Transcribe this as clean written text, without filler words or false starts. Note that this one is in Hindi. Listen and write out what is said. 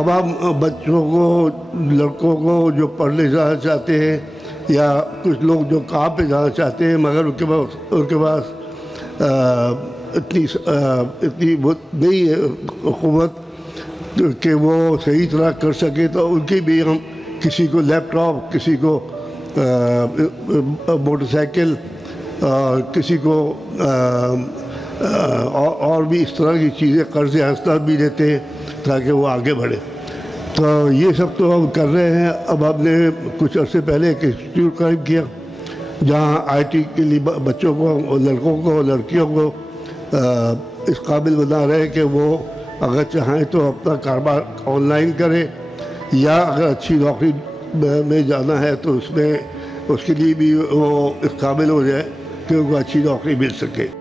तमाम बच्चों को, लड़कों को जो पढ़ने जाना चाहते हैं या कुछ लोग जो काम पे जाना चाहते हैं मगर उनके पास इतनी वो नहीं है हुकूमत कि वो सही तरह कर सके, तो उनकी भी हम किसी को लैपटॉप, किसी को मोटरसाइकिल, किसी को और भी इस तरह की चीज़ें कर्ज़ हंसता भी देते हैं ताकि वो आगे बढ़े। तो ये सब तो हम कर रहे हैं। अब हमने कुछ अर्से पहले एक इंस्टीट्यूट कायम किया जहाँ आईटी के लिए बच्चों को, लड़कों को, लड़कियों को इस काबिल बना रहे कि वो अगर चाहें तो अपना कारोबार ऑनलाइन करें, या अगर अच्छी नौकरी में जाना है तो उसमें उसके लिए भी वो इस काबिल हो जाए कि उनको अच्छी नौकरी मिल सके।